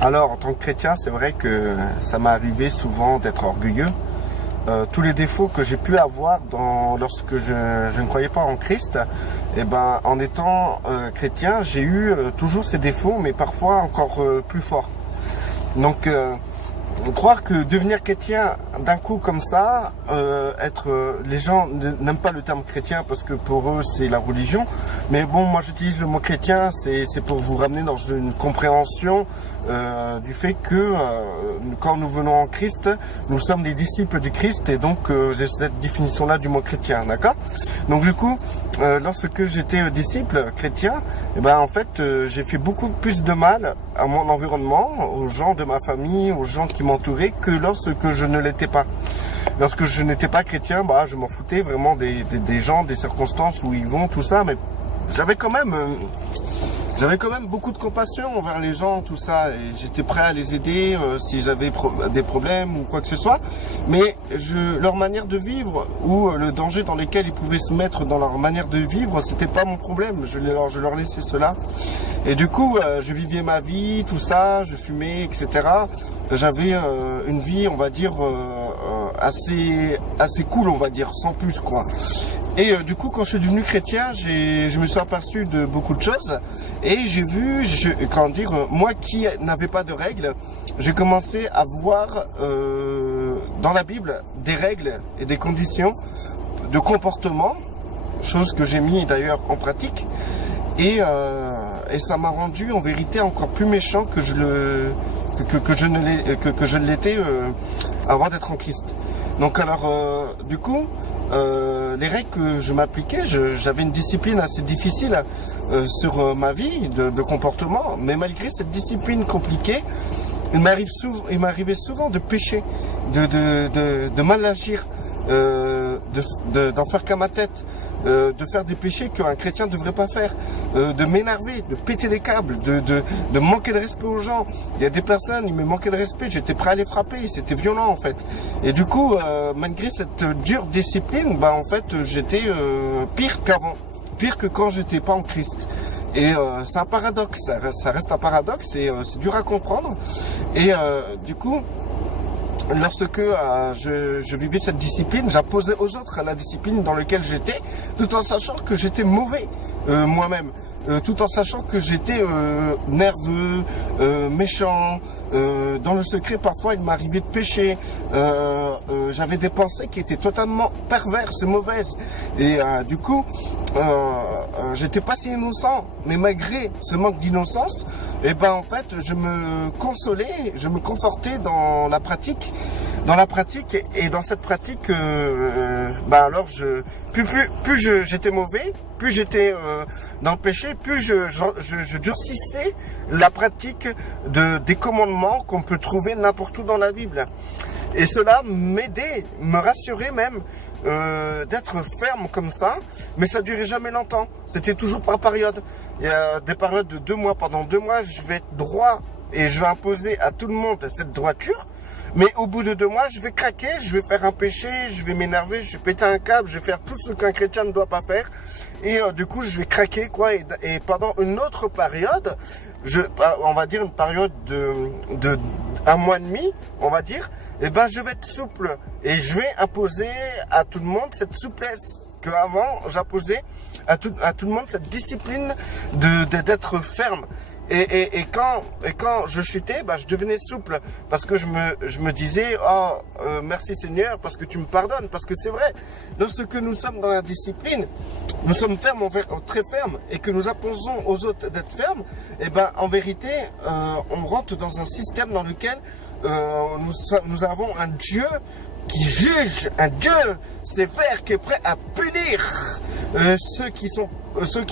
Alors, en tant que chrétien, c'est vrai que ça m'est arrivé souvent d'être orgueilleux. Tous les défauts que j'ai pu avoir lorsque je ne croyais pas en Christ, et ben, en étant chrétien, j'ai eu toujours ces défauts, mais parfois encore plus forts. Donc, croire que devenir chrétien d'un coup comme ça, les gens n'aiment pas le terme chrétien parce que pour eux c'est la religion, mais bon, moi j'utilise le mot chrétien, c'est pour vous ramener dans une compréhension du fait que quand nous venons en Christ, nous sommes des disciples du Christ, et donc j'ai cette définition-là du mot chrétien, d'accord? Donc du coup, lorsque j'étais disciple chrétien, eh ben en fait j'ai fait beaucoup plus de mal à mon environnement, aux gens de ma famille, aux gens qui m'entouraient, que lorsque je ne l'étais pas. Lorsque je n'étais pas chrétien, bah je m'en foutais vraiment des gens, des circonstances où ils vont, tout ça, mais j'avais quand même beaucoup de compassion envers les gens, tout ça, et j'étais prêt à les aider si j'avais des problèmes ou quoi que ce soit. Mais leur manière de vivre ou le danger dans lequel ils pouvaient se mettre dans leur manière de vivre, c'était pas mon problème. Je leur laissais cela. Et du coup, je vivais ma vie, tout ça, je fumais, etc. J'avais une vie, on va dire, assez cool, on va dire, sans plus, quoi. Et du coup, quand je suis devenu chrétien, je me suis aperçu de beaucoup de choses. Et j'ai vu, moi qui n'avais pas de règles, j'ai commencé à voir dans la Bible des règles et des conditions de comportement, chose que j'ai mis d'ailleurs en pratique. Et ça m'a rendu en vérité encore plus méchant que je ne l'étais avant d'être en Christ. Donc alors, du coup, les règles que je m'appliquais, j'avais une discipline assez difficile sur ma vie de comportement, mais malgré cette discipline compliquée, il m'arrivait souvent de pécher, de mal agir, d'en faire qu'à ma tête, de faire des péchés qu'un chrétien ne devrait pas faire, de m'énerver, de péter les câbles, de manquer de respect aux gens. Il y a des personnes, ils me manquaient de respect, j'étais prêt à les frapper, c'était violent en fait. Et du coup, malgré cette dure discipline, bah en fait, j'étais pire qu'avant, pire que quand j'étais pas en Christ. Et c'est un paradoxe, ça reste un paradoxe, et c'est dur à comprendre. Et du coup, lorsque je vivais cette discipline, j'imposais aux autres la discipline dans laquelle j'étais, tout en sachant que j'étais mauvais moi-même, tout en sachant que j'étais nerveux, méchant. Dans le secret, parfois, il m'arrivait de pécher. J'avais des pensées qui étaient totalement perverses et mauvaises. Et du coup, j'étais pas si innocent. Mais malgré ce manque d'innocence, eh ben en fait, je me consolais, je me confortais dans la pratique. Et dans cette pratique, alors plus j'étais mauvais, plus j'étais dans le péché, plus je durcissais la pratique des commandements qu'on peut trouver n'importe où dans la Bible. Et cela m'aidait, me rassurait même d'être ferme comme ça, mais ça durait jamais longtemps. C'était toujours par période. Il y a des périodes de 2 mois. Pendant 2 mois, je vais être droit et je vais imposer à tout le monde cette droiture. Mais au bout de 2 mois, je vais craquer, je vais faire un péché, je vais m'énerver, je vais péter un câble, je vais faire tout ce qu'un chrétien ne doit pas faire. Et du coup, je vais craquer, quoi. Et pendant une autre période, on va dire une période de 1 mois et demi, on va dire, eh ben, je vais être souple. Et je vais imposer à tout le monde cette souplesse qu'avant, j'imposais à tout le monde cette discipline d'être ferme. Et quand je chutais, bah, je devenais souple, parce que je me disais, merci Seigneur, parce que tu me pardonnes. Parce que c'est vrai, lorsque nous sommes dans la discipline, nous sommes fermes, très fermes, et que nous imposons aux autres d'être fermes, et ben en vérité, on rentre dans un système dans lequel nous avons un Dieu qui juge, un Dieu sévère qui est prêt à punir ceux qui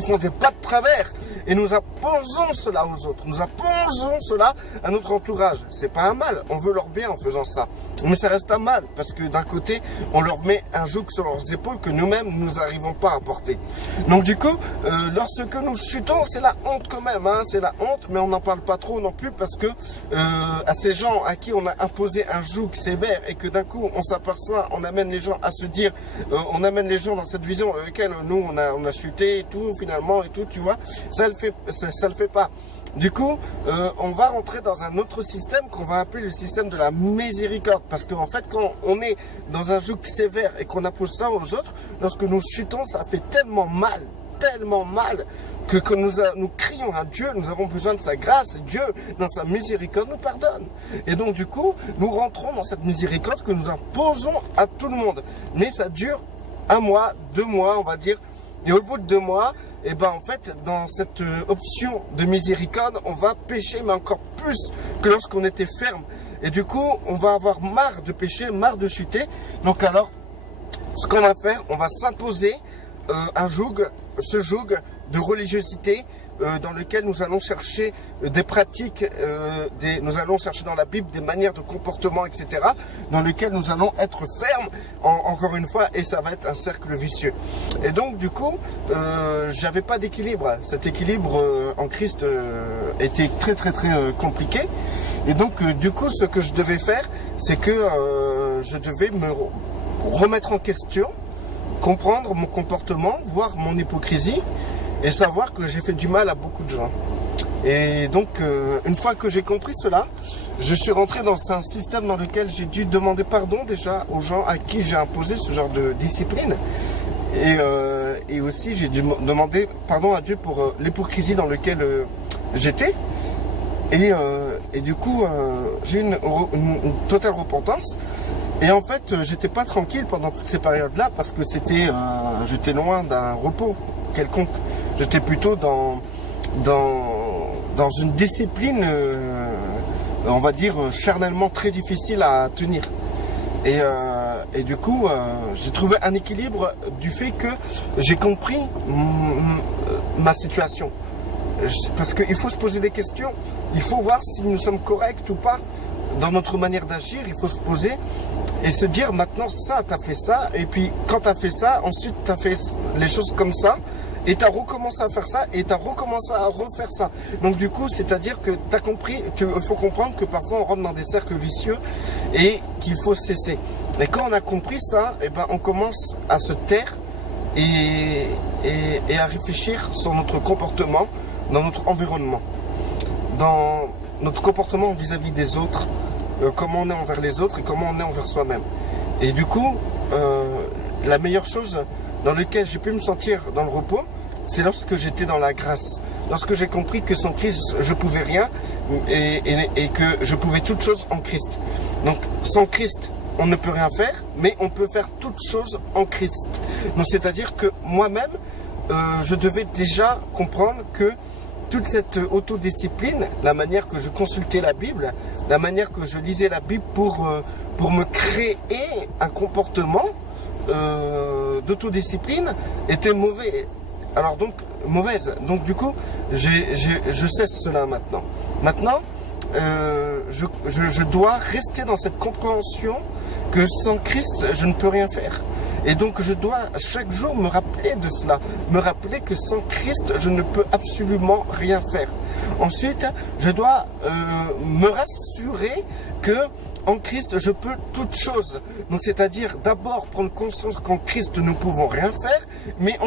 font des pas de travers. Et nous imposons cela aux autres, nous imposons cela à notre entourage. C'est pas un mal, on veut leur bien en faisant ça. Mais ça reste un mal, parce que d'un côté, on leur met un joug sur leurs épaules que nous-mêmes, nous n'arrivons pas à porter. Donc du coup, lorsque nous chutons, c'est la honte quand même, hein, c'est la honte, mais on n'en parle pas trop non plus, parce que à ces gens à qui on a imposé un joug sévère, et que d'un coup, on s'aperçoit, on amène les gens à se dire, on amène les gens dans cette vision dans laquelle nous, on a chuté et tout, finalement, et tout, tu vois, ça le fait pas. Du coup, on va rentrer dans un autre système qu'on va appeler le système de la miséricorde. Parce qu'en fait, quand on est dans un joug sévère et qu'on impose ça aux autres, lorsque nous chutons, ça fait tellement mal que nous crions à Dieu, nous avons besoin de sa grâce, et Dieu, dans sa miséricorde, nous pardonne. Et donc, du coup, nous rentrons dans cette miséricorde que nous imposons à tout le monde. Mais ça dure 1 mois, 2 mois, on va dire. Et au bout de 2 mois, et ben en fait, dans cette option de miséricorde, on va pécher, mais encore plus que lorsqu'on était ferme. Et du coup, on va avoir marre de pécher, marre de chuter. Donc alors, ce qu'on va faire, on va s'imposer ce joug de religiosité dans lequel nous allons chercher des pratiques, nous allons chercher dans la Bible des manières de comportement, etc. dans lequel nous allons être fermes, encore une fois, et ça va être un cercle vicieux. Et donc, du coup, j'avais pas d'équilibre. Cet équilibre en Christ était très compliqué. Et donc, du coup, ce que je devais faire, c'est que je devais me remettre en question, comprendre mon comportement, voir mon hypocrisie et savoir que j'ai fait du mal à beaucoup de gens. Et donc, une fois que j'ai compris cela, je suis rentré dans un système dans lequel j'ai dû demander pardon déjà aux gens à qui j'ai imposé ce genre de discipline. Et aussi, j'ai dû demander pardon à Dieu pour l'hypocrisie dans laquelle j'étais. Et du coup, j'ai eu une totale repentance. Et en fait, j'étais pas tranquille pendant toutes ces périodes-là parce que j'étais loin d'un repos quelconque. J'étais plutôt dans une discipline, on va dire, charnellement très difficile à tenir. Et du coup, j'ai trouvé un équilibre du fait que j'ai compris ma situation. Parce qu'il faut se poser des questions. Il faut voir si nous sommes corrects ou pas dans notre manière d'agir. Il faut se poser et se dire maintenant ça, tu as fait ça. Et puis quand tu as fait ça, ensuite tu as fait les choses comme ça. Et tu as recommencé à faire ça. Et tu as recommencé à refaire ça. Donc du coup, c'est-à-dire que tu as compris, il faut comprendre que parfois on rentre dans des cercles vicieux et qu'il faut cesser. Et quand on a compris ça, et ben on commence à se taire et à réfléchir sur notre comportement dans notre environnement, dans notre comportement vis-à-vis des autres, comment on est envers les autres et comment on est envers soi-même. Et du coup, la meilleure chose dans laquelle j'ai pu me sentir dans le repos, c'est lorsque j'étais dans la grâce. Lorsque j'ai compris que sans Christ, je pouvais rien et que je pouvais toutes choses en Christ. Donc, sans Christ, on ne peut rien faire, mais on peut faire toutes choses en Christ. Donc, c'est-à-dire que moi-même, je devais déjà comprendre que toute cette autodiscipline, la manière que je consultais la Bible, la manière que je lisais la Bible pour me créer un comportement d'autodiscipline était mauvaise. Donc du coup, je cesse cela maintenant. Maintenant, je dois rester dans cette compréhension que sans Christ, je ne peux rien faire. Et donc je dois chaque jour me rappeler de cela, me rappeler que sans Christ, je ne peux absolument rien faire. Ensuite, je dois me rassurer que en Christ, je peux toutes choses. Donc c'est-à-dire d'abord prendre conscience qu'en Christ, nous ne pouvons rien faire, mais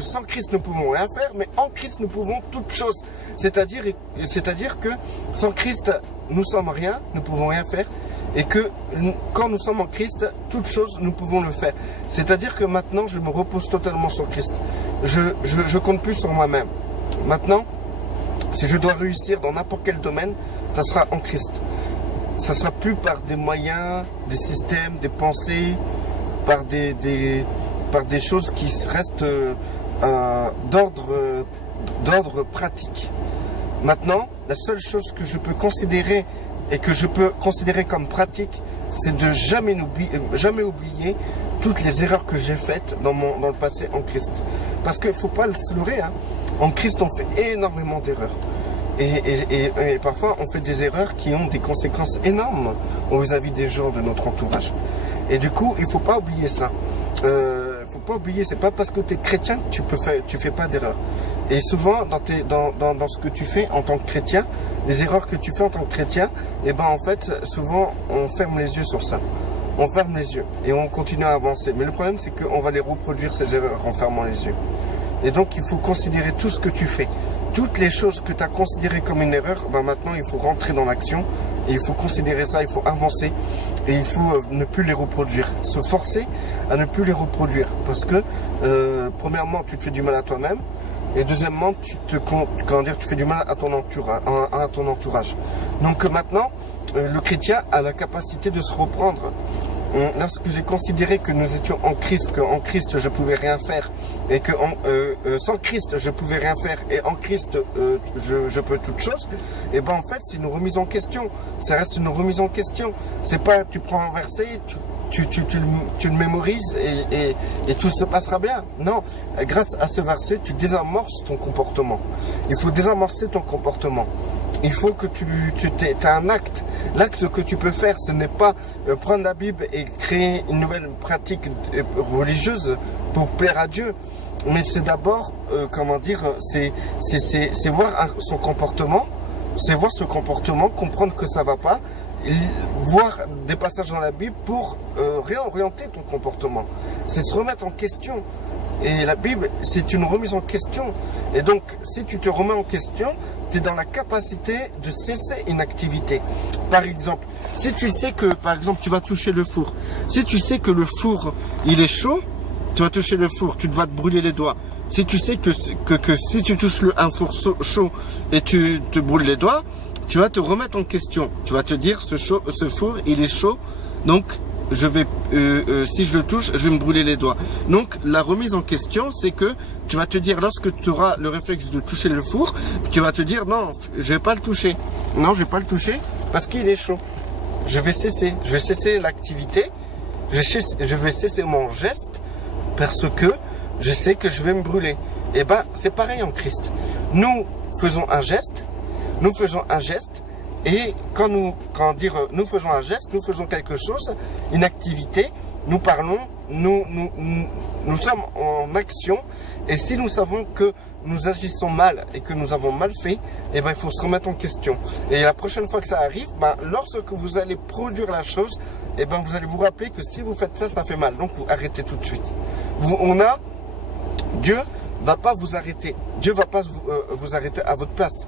sans Christ, nous ne pouvons rien faire, mais en Christ, nous pouvons toutes choses. C'est-à-dire que sans Christ, nous sommes rien, nous ne pouvons rien faire. Et que quand nous sommes en Christ, toutes choses, nous pouvons le faire. C'est-à-dire que maintenant, je me repose totalement sur Christ. Je compte plus sur moi-même. Maintenant, si je dois réussir dans n'importe quel domaine, ça sera en Christ. Ça sera plus par des moyens, des systèmes, des pensées, par des choses qui restent d'ordre pratique. Maintenant, la seule chose que je peux considérer et que je peux considérer comme pratique, c'est de jamais oublier toutes les erreurs que j'ai faites dans le passé en Christ. Parce qu'il ne faut pas se leurrer, hein. En Christ, on fait énormément d'erreurs. Et parfois, on fait des erreurs qui ont des conséquences énormes vis-à-vis des gens de notre entourage. Et du coup, il ne faut pas oublier ça. Faut pas oublier, c'est pas parce que tu es chrétien que tu fais pas d'erreur. Et souvent, dans ce que tu fais en tant que chrétien, les erreurs que tu fais en tant que chrétien, et ben en fait, souvent, on ferme les yeux sur ça. On ferme les yeux et on continue à avancer. Mais le problème, c'est qu'on va les reproduire, ces erreurs, en fermant les yeux. Et donc, il faut considérer tout ce que tu fais. toutes les choses que tu as considérées comme une erreur, ben maintenant il faut rentrer dans l'action. Et il faut considérer ça, il faut avancer. Et il faut ne plus les reproduire. Se forcer à ne plus les reproduire. Parce que, premièrement, tu te fais du mal à toi-même. Et deuxièmement, tu fais du mal à ton entourage. Donc maintenant, le chrétien a la capacité de se reprendre. Lorsque j'ai considéré que nous étions en Christ, qu'en Christ je pouvais rien faire, et que sans Christ je pouvais rien faire, et en Christ je peux toutes choses, et ben en fait c'est une remise en question. Ça reste une remise en question. C'est pas tu prends un verset, tu le mémorises et tout se passera bien. Non, grâce à ce verset, tu désamorces ton comportement. Il faut désamorcer ton comportement. Il faut que tu aies un acte. L'acte que tu peux faire, ce n'est pas prendre la Bible et créer une nouvelle pratique religieuse pour plaire à Dieu. Mais c'est d'abord, c'est voir son comportement, c'est voir ce comportement, comprendre que ça va pas, voir des passages dans la Bible pour réorienter ton comportement. C'est se remettre en question. Et la Bible, c'est une remise en question. Et donc, si tu te remets en question, tu es dans la capacité de cesser une activité. Par exemple, si tu sais que, par exemple, tu vas toucher le four. Si tu sais que le four, il est chaud, tu vas toucher le four, tu vas te brûler les doigts. Si tu sais que si tu touches un four chaud et tu te brûles les doigts, tu vas te remettre en question. Tu vas te dire, ce four, il est chaud, donc je vais, si je le touche, je vais me brûler les doigts. Donc, la remise en question, c'est que tu vas te dire, lorsque tu auras le réflexe de toucher le four, tu vas te dire, non, je vais pas le toucher. Non, je vais pas le toucher parce qu'il est chaud. Je vais cesser l'activité, je vais cesser mon geste parce que je sais que je vais me brûler. Et ben, c'est pareil en Christ. Nous faisons un geste, et nous faisons un geste, nous faisons quelque chose, une activité, nous parlons, nous sommes en action, et si nous savons que nous agissons mal et que nous avons mal fait, eh ben, il faut se remettre en question. Et la prochaine fois que ça arrive, ben, lorsque vous allez produire la chose, eh ben, vous allez vous rappeler que si vous faites ça, ça fait mal. Donc vous arrêtez tout de suite. Dieu va pas vous arrêter. Dieu va pas vous arrêter à votre place.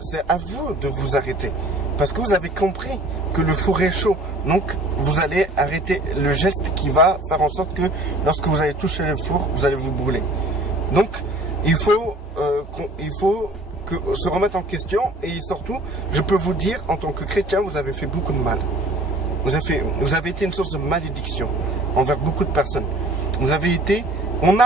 C'est à vous de vous arrêter. Parce que vous avez compris que le four est chaud. Donc, vous allez arrêter le geste qui va faire en sorte que lorsque vous allez toucher le four, vous allez vous brûler. Donc, il faut se remettre en question. Et surtout, je peux vous dire, en tant que chrétien, vous avez fait beaucoup de mal. Vous avez été une source de malédiction envers beaucoup de personnes. On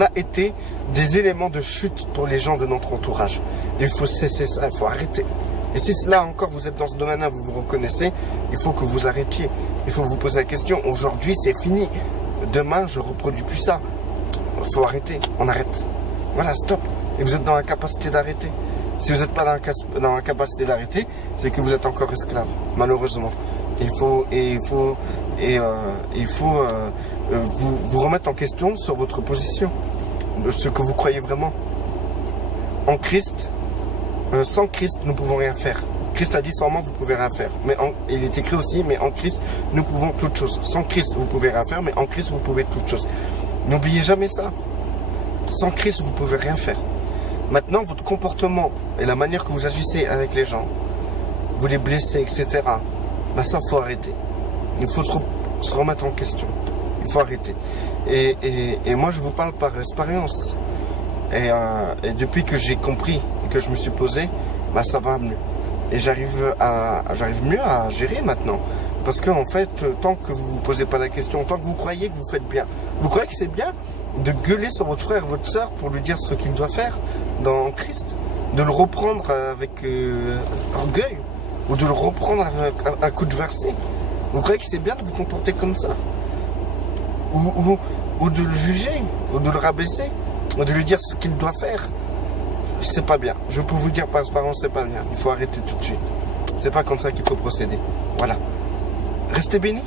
a été des éléments de chute pour les gens de notre entourage. Il faut cesser ça, il faut arrêter. Et si là encore vous êtes dans ce domaine-là, vous vous reconnaissez, il faut que vous arrêtiez. Il faut vous poser la question, aujourd'hui c'est fini. Demain je ne reproduis plus ça. Il faut arrêter, on arrête. Voilà, stop. Et vous êtes dans la capacité d'arrêter. Si vous n'êtes pas dans la capacité d'arrêter, c'est que vous êtes encore esclave, malheureusement. Il faut vous remettre en question sur votre position, de ce que vous croyez vraiment. En Christ, sans Christ, nous ne pouvons rien faire. Christ a dit, sans moi, vous ne pouvez rien faire. Il est écrit aussi, mais en Christ, nous pouvons toutes choses. Sans Christ, vous ne pouvez rien faire, mais en Christ, vous pouvez toutes choses. N'oubliez jamais ça. Sans Christ, vous ne pouvez rien faire. Maintenant, votre comportement et la manière que vous agissez avec les gens, vous les blessez, etc., ben ça, il faut arrêter. Il faut se remettre en question. Il faut arrêter. Et moi, je vous parle par expérience. Et depuis que j'ai compris et que je me suis posé, bah, ça va mieux. Et j'arrive mieux à gérer maintenant. Parce qu'en fait, tant que vous ne vous posez pas la question, tant que vous croyez que vous faites bien, vous croyez que c'est bien de gueuler sur votre frère, votre soeur pour lui dire ce qu'il doit faire dans Christ, de le reprendre avec orgueil, ou de le reprendre avec un coup de verset. Vous croyez que c'est bien de vous comporter comme ça, ou de le juger, ou de le rabaisser, ou de lui dire ce qu'il doit faire. C'est pas bien. Je peux vous dire par expérience, c'est pas bien. Il faut arrêter tout de suite. C'est pas comme ça qu'il faut procéder. Voilà. Restez bénis.